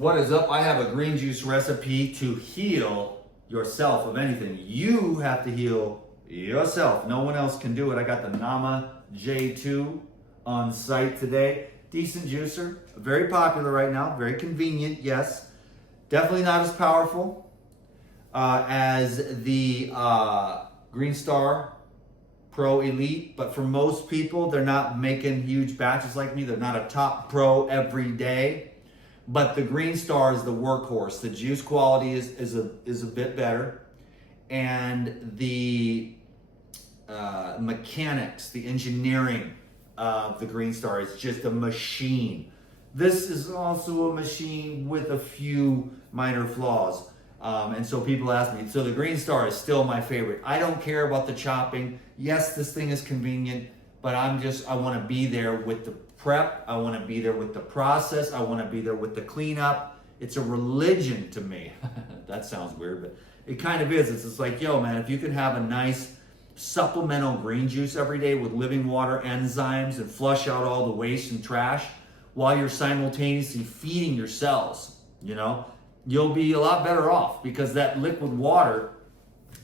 What is up? I have a green juice recipe to heal yourself of anything. You have to heal yourself. No one else can do it. I got the Nama J2 on site today. Decent juicer, very popular right now, very convenient, yes. Definitely not as powerful as the Green Star Pro Elite, but for most people, they're not making huge batches like me. They're not a top pro every day. But the Green Star is the workhorse. The juice quality is a bit better. And the mechanics, the engineering of the Green Star is just a machine. This is also a machine with a few minor flaws. And so people ask me, so the Green Star is still my favorite. I don't care about the chopping. Yes, this thing is convenient, but I want to be there with the prep. I want to be there with the process. I want to be there with the cleanup. It's a religion to me. That sounds weird, but it kind of is. It's just like, yo, man, if you can have a nice supplemental green juice every day with living water enzymes and flush out all the waste and trash while you're simultaneously feeding your cells, you know, you'll be a lot better off, because that liquid water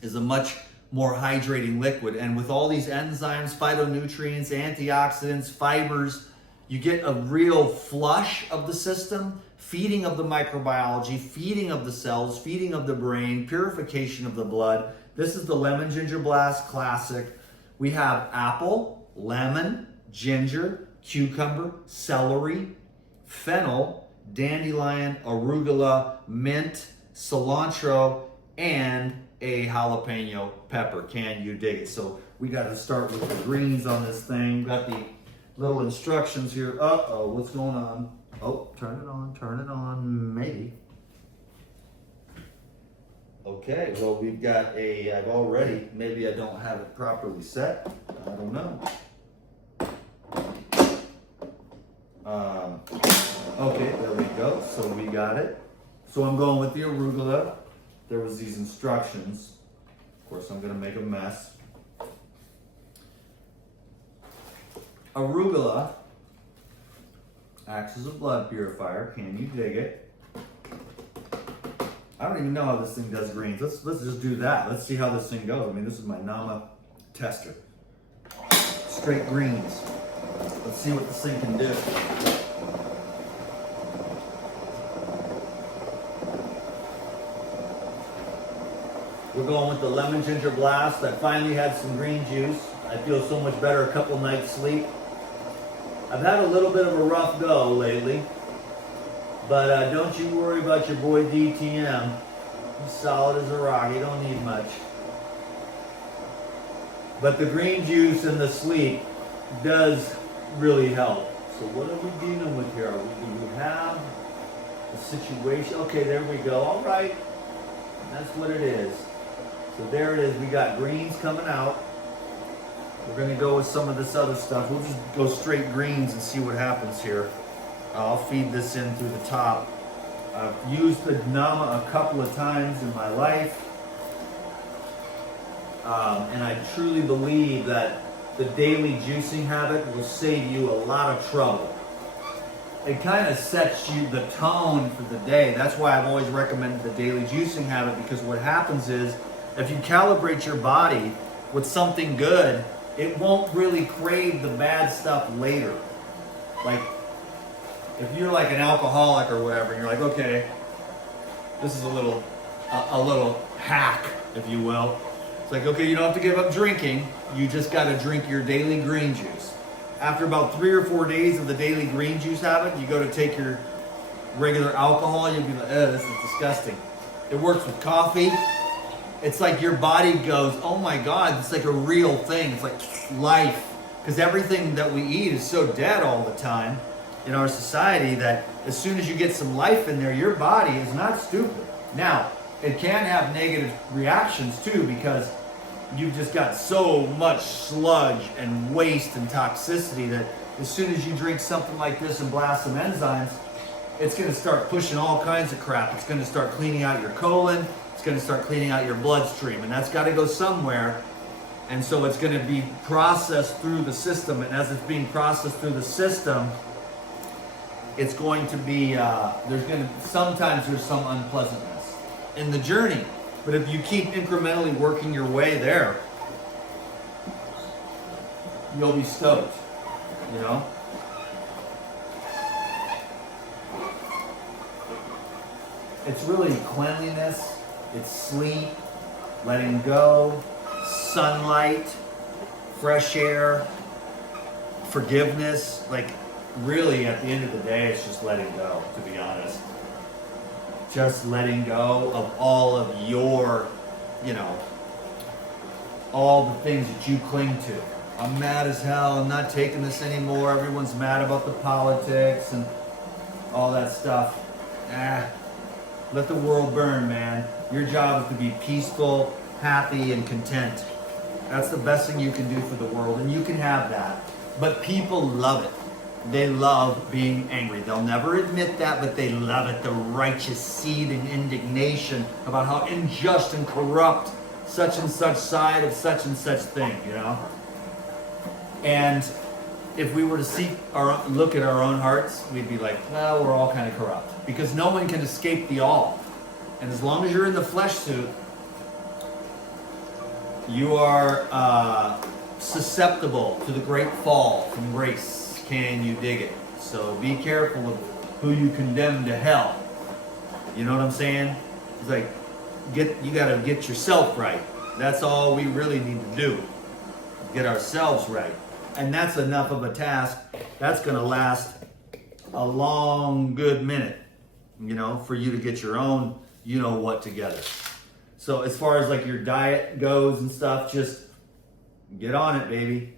is a much more hydrating liquid. And with all these enzymes, phytonutrients, antioxidants, fibers, you get a real flush of the system, feeding of the microbiology, feeding of the cells, feeding of the brain, purification of the blood. This is the Lemon Ginger Blast Classic. We have apple, lemon, ginger, cucumber, celery, fennel, dandelion, arugula, mint, cilantro, and a jalapeno pepper. Can you dig it? So we got to start with the greens on this thing. Got the little instructions here. Uh-oh, what's going on? Oh, turn it on, maybe. Okay, well, we've got maybe I don't have it properly set. I don't know. Okay, there we go. So we got it. So I'm going with the arugula. There was these instructions. Of course, I'm gonna make a mess. Arugula acts as a blood purifier. Can you dig it? I don't even know how this thing does greens. Let's just do that. Let's see how this thing goes. I mean, this is my Nama tester. Straight greens. Let's see what this thing can do. We're going with the Lemon Ginger Blast. I finally had some green juice. I feel so much better, a couple nights sleep. I've had a little bit of a rough go lately, but don't you worry about your boy DTM. He's solid as a rock. He don't need much. But the green juice and the sleep does really help. So what are we dealing with here? Do we have a situation? Okay, there we go. All right. That's what it is. So there it is. We got greens coming out. We're going to go with some of this other stuff. We'll just go straight greens and see what happens here. I'll feed this in through the top. I've used the Nama a couple of times in my life. And I truly believe that the daily juicing habit will save you a lot of trouble. It kind of sets you the tone for the day. That's why I've always recommended the daily juicing habit, because what happens is if you calibrate your body with something good, it won't really crave the bad stuff later. Like, if you're like an alcoholic or whatever, and you're like, okay, this is a little hack, if you will. It's like, okay, you don't have to give up drinking. You just got to drink your daily green juice. After about 3 or 4 days of the daily green juice habit, you go to take your regular alcohol, you'll be like, this is disgusting. It works with coffee. It's like your body goes, oh my God, it's like a real thing. It's like life. Because everything that we eat is so dead all the time in our society that as soon as you get some life in there, your body is not stupid. Now, it can have negative reactions too, because you've just got so much sludge and waste and toxicity that as soon as you drink something like this and blast some enzymes, it's going to start pushing all kinds of crap. It's going to start cleaning out your colon. It's going to start cleaning out your bloodstream, and that's got to go somewhere. And so it's going to be processed through the system, and as it's being processed through the system, it's going to be, sometimes there's some unpleasantness in the journey. But if you keep incrementally working your way there, you'll be stoked, you know? It's really cleanliness, it's sleep, letting go, sunlight, fresh air, forgiveness. Like, really, at the end of the day, it's just letting go, to be honest. Just letting go of all of your, you know, all the things that you cling to. I'm mad as hell, I'm not taking this anymore, everyone's mad about the politics and all that stuff. Let the world burn, man. Your job is to be peaceful, happy, and content. That's the best thing you can do for the world, and you can have that. But people love it. They love being angry. They'll never admit that, but they love it. The righteous seething indignation about how unjust and corrupt such and such side of such and such thing, you know? And if we were to look at our own hearts, we'd be like, well, we're all kind of corrupt. Because no one can escape the all. And as long as you're in the flesh suit, you are susceptible to the great fall from grace. Can you dig it? So be careful of who you condemn to hell. You know what I'm saying? It's like, you gotta get yourself right. That's all we really need to do. Get ourselves right. And that's enough of a task. That's gonna last a long, good minute, you know, for you to get your own, you know what, together. So as far as like your diet goes and stuff, just get on it, baby.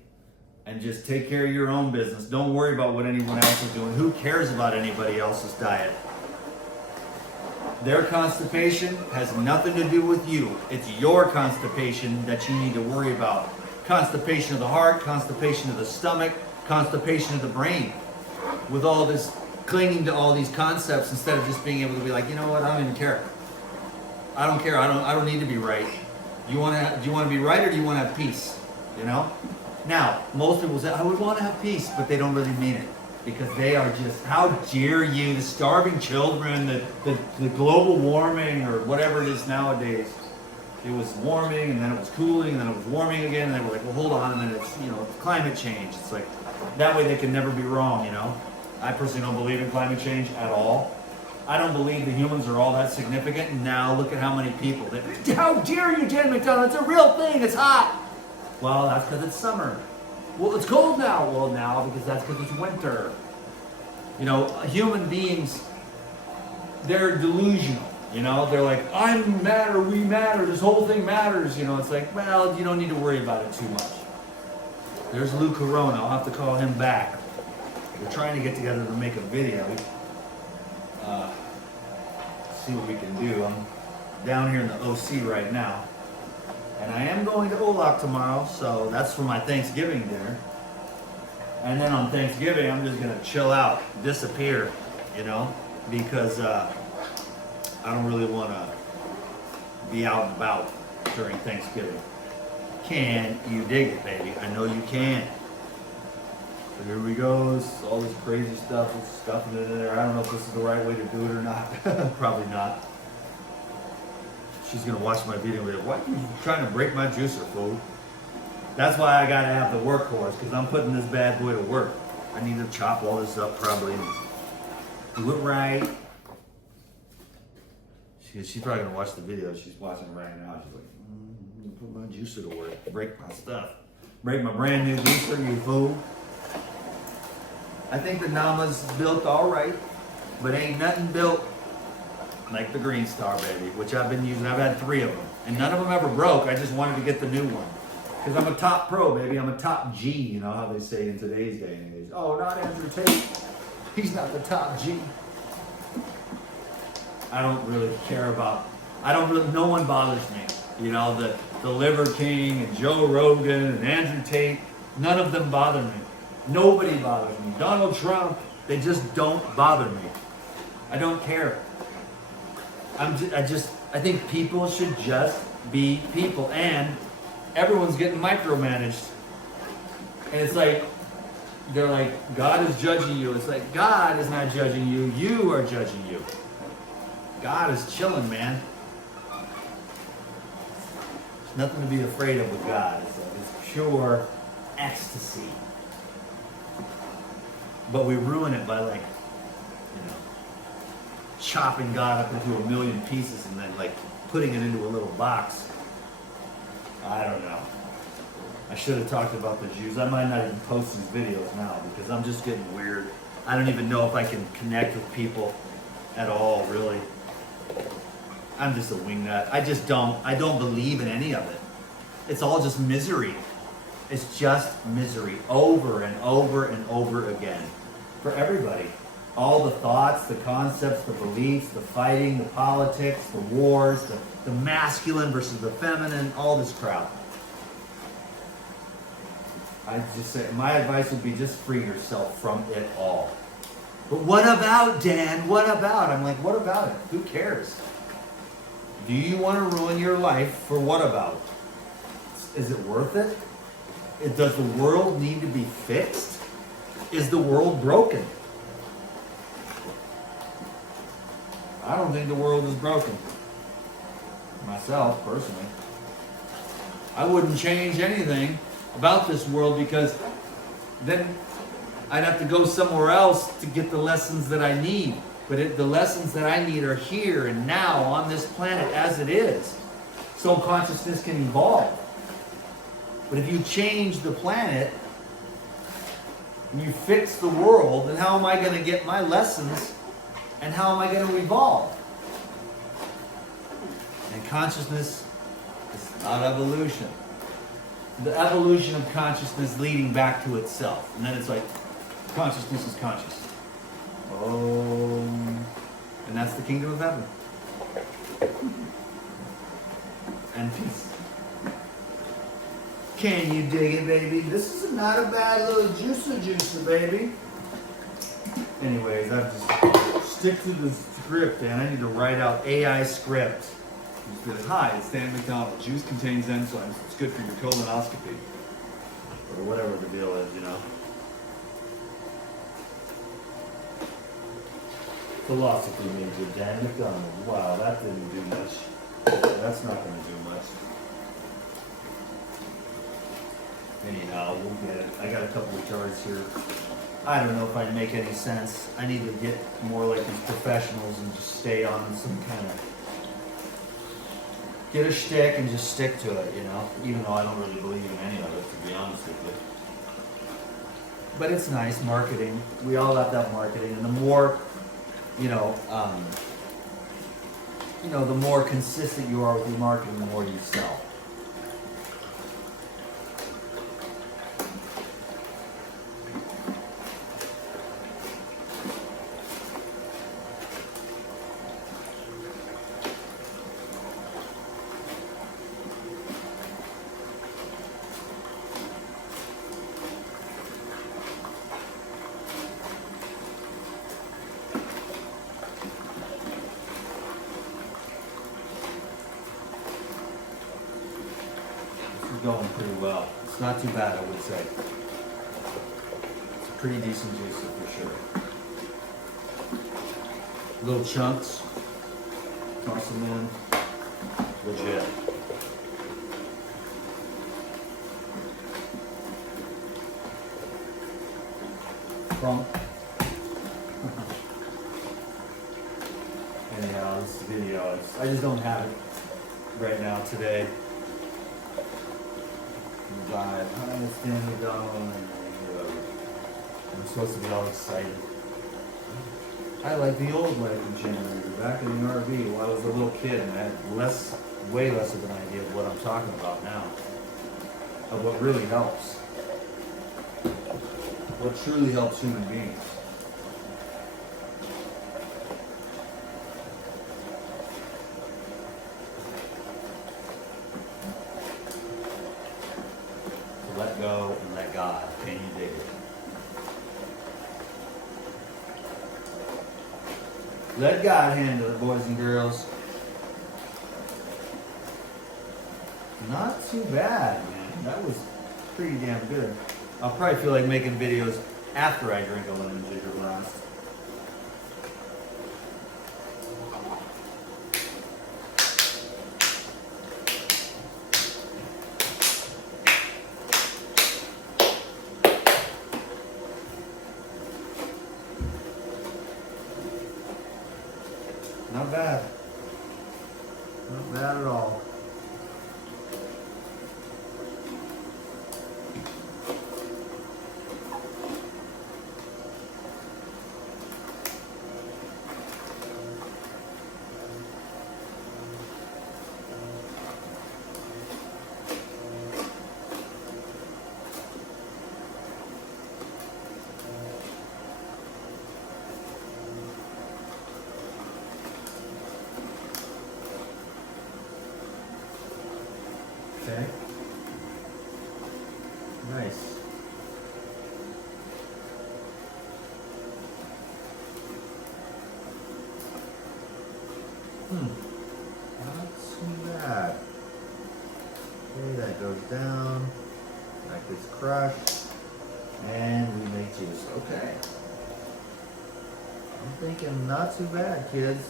And just take care of your own business. Don't worry about what anyone else is doing. Who cares about anybody else's diet? Their constipation has nothing to do with you. It's your constipation that you need to worry about. Constipation of the heart, constipation of the stomach, constipation of the brain. With all this clinging to all these concepts instead of just being able to be like, you know what, I don't even care. I don't care. I don't need to be right. Do you want to be right, or do you want to have peace? You know? Now, most people say, I would want to have peace, but they don't really mean it. Because they are just, how dare you, the starving children, the global warming, or whatever it is nowadays. It was warming, and then it was cooling, and then it was warming again, and they were like, well, hold on, and then it's, you know, climate change. It's like, that way they can never be wrong, you know? I personally don't believe in climate change at all. I don't believe the humans are all that significant. And now look at how many people. How dare you, Jen McDonald? It's a real thing. It's hot. Well, that's because it's summer. Well, it's cold now. Well, now because that's because it's winter. You know, human beings, they're delusional. You know, they're like, I'm matter, we matter, this whole thing matters. You know, it's like, well, you don't need to worry about it too much. There's Lou Corona. I'll have to call him back. We're trying to get together to make a video. See what we can do. I'm down here in the OC right now. And I am going to Olak tomorrow, so that's for my Thanksgiving dinner. And then on Thanksgiving, I'm just going to chill out, disappear, you know, because I don't really want to be out and about during Thanksgiving. Can you dig it, baby? I know you can. So here we go. All this crazy stuff is stuffing it in there. I don't know if this is the right way to do it or not. Probably not. She's gonna watch my video and be like, why are you trying to break my juicer, fool? That's why I gotta have the workhorse, because I'm putting this bad boy to work. I need to chop all this up probably and do it right. She's probably gonna watch the video. She's watching right now. She's like, put my juicer to work, break my stuff. Break my brand new juicer, you fool. I think the Nama's built all right, but ain't nothing built like the Green Star, baby, which I've been using. I've had 3 of them, and none of them ever broke. I just wanted to get the new one because I'm a top pro, baby. I'm a top G, you know how they say in today's day and age. Oh, not Andrew Tate. He's not the top G. I don't really care about, no one bothers me. You know, the Liver King and Joe Rogan and Andrew Tate, none of them bother me. Nobody bothers me. Donald Trump, they just don't bother me. I don't care. I think people should just be people, and everyone's getting micromanaged. And it's like, they're like, God is judging you. It's like, God is not judging you. You are judging you. God is chilling, man. There's nothing to be afraid of with God. It's pure ecstasy. But we ruin it by like, chopping God up into a million pieces and then like putting it into a little box. I don't know. I should have talked about the Jews. I might not even post these videos now because I'm just getting weird. I don't even know if I can connect with people at all, really. I'm just a wingnut. I don't believe in any of it. It's all just misery. It's just misery over and over and over again for everybody. All the thoughts, the concepts, the beliefs, the fighting, the politics, the wars, the masculine versus the feminine, all this crap. I just say, my advice would be just free yourself from it all. But what about, Dan? What about? I'm like, what about it? Who cares? Do you want to ruin your life for what about? Is it worth it? Does the world need to be fixed? Is the world broken? I don't think the world is broken. Myself, personally. I wouldn't change anything about this world because then I'd have to go somewhere else to get the lessons that I need. But the lessons that I need are here and now on this planet as it is. So consciousness can evolve. But if you change the planet and you fix the world, then how am I going to get my lessons? And how am I going to evolve? And consciousness is not evolution. The evolution of consciousness leading back to itself. And then it's like, consciousness is conscious. Oh, and that's the kingdom of heaven. And peace. Can you dig it, baby? This is not a bad little juicer, baby. Anyways, I just stick to the script, and I need to write out AI script. He says, hi, it's Dan McDonald. Juice contains enzymes. It's good for your colonoscopy. Or whatever the deal is, Philosophy major, Dan McDonald. Wow, that didn't do much. That's not going to do much. Anyhow, we'll get it. I got a couple of charts here. I don't know if I'd make any sense. I need to get more like these professionals and just stay on some kind of... Get a shtick and just stick to it, Even though I don't really believe in any of it, to be honest with you. But it's nice, marketing. We all have that marketing. And the more, the more consistent you are with your marketing, the more you sell. Going pretty well. It's not too bad, I would say. It's a pretty decent juicer for sure. Little chunks. Toss them in. Legit. Crunk. Anyhow, this video, I just don't have it right now today. Hi, it's Dan McDonald. I'm supposed to be all excited. I like the old lighting generator back in the RV while I was a little kid, and I had way less of an idea of what I'm talking about now. Of what really helps. What truly helps human beings. Let go and let God. Can you dig it? Let God handle it, boys and girls. Not too bad, man. That was pretty damn good. I'll probably feel like making videos after I drink a lemon ginger blast. Not bad. Not bad at all. Okay. Nice. Not too bad. Okay, that goes down. That gets crushed. And we make juice. Okay. I'm thinking not too bad, kids.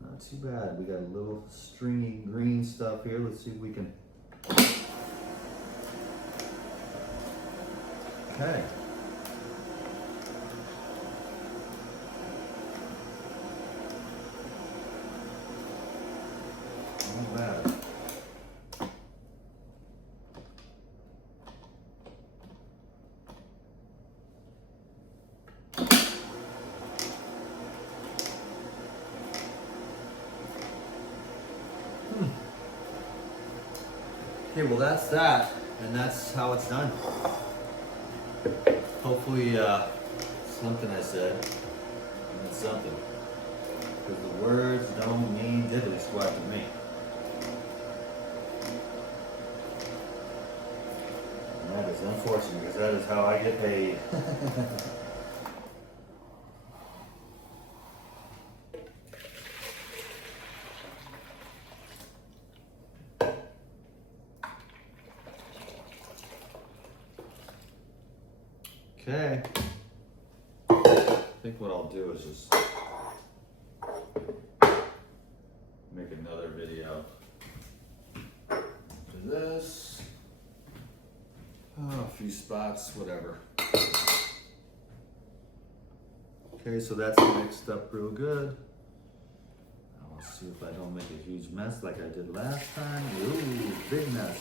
Not too bad. We got a little stringy green stuff here. Let's see if we can. Okay. Not bad. Okay, well that's that, and that's how it's done. Hopefully, something I said meant something, because the words don't mean diddly squat to me. And that is unfortunate, because that is how I get paid. Okay. I think what I'll do is just make another video. Do this. Oh, a few spots, whatever. Okay, so that's mixed up real good. Now let's see if I don't make a huge mess like I did last time. Ooh, big mess.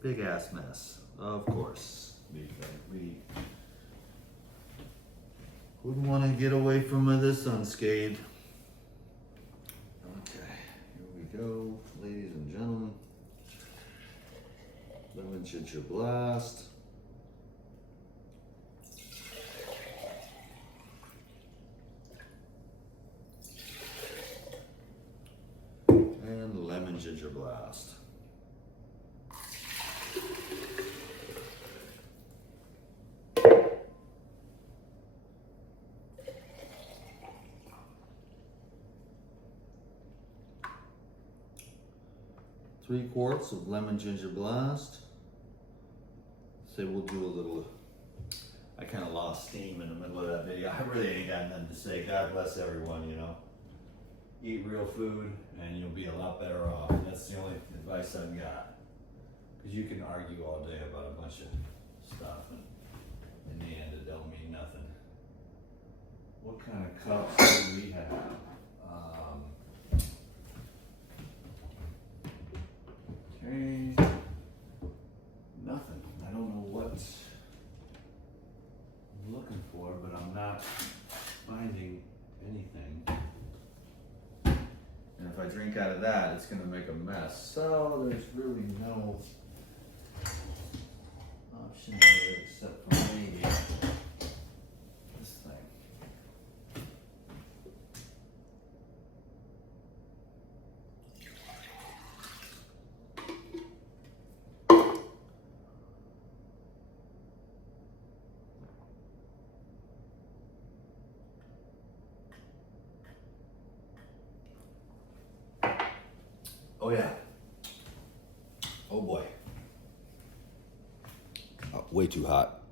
Big ass mess, of course. We wouldn't want to get away from this unscathed. Okay, here we go, ladies and gentlemen. Lemon ginger blast. And lemon ginger blast. Three quarts of lemon ginger blast. Say we'll do a little. I kind of lost steam in the middle of that video. I really ain't got nothing to say. God bless everyone, you know. Eat real food and you'll be a lot better off. That's the only advice I've got. Because you can argue all day about a bunch of stuff, and in the end it don't mean nothing. What kind of cups do we have? Okay, nothing. I don't know what I'm looking for, but I'm not finding anything. And if I drink out of that, it's going to make a mess. So there's really no option here except for maybe this thing. 3 Oh yeah. Oh boy. Way too hot.